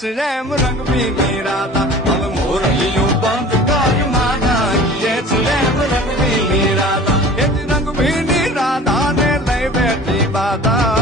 છે એમ રંગ ભીની રાતા હવે મોરલીયું બંધ કર માના ઈયે છે એમ રંગ ભીની રાતા એ જ રંગ ભીની રાતા ને લઈ બેઠી બાધા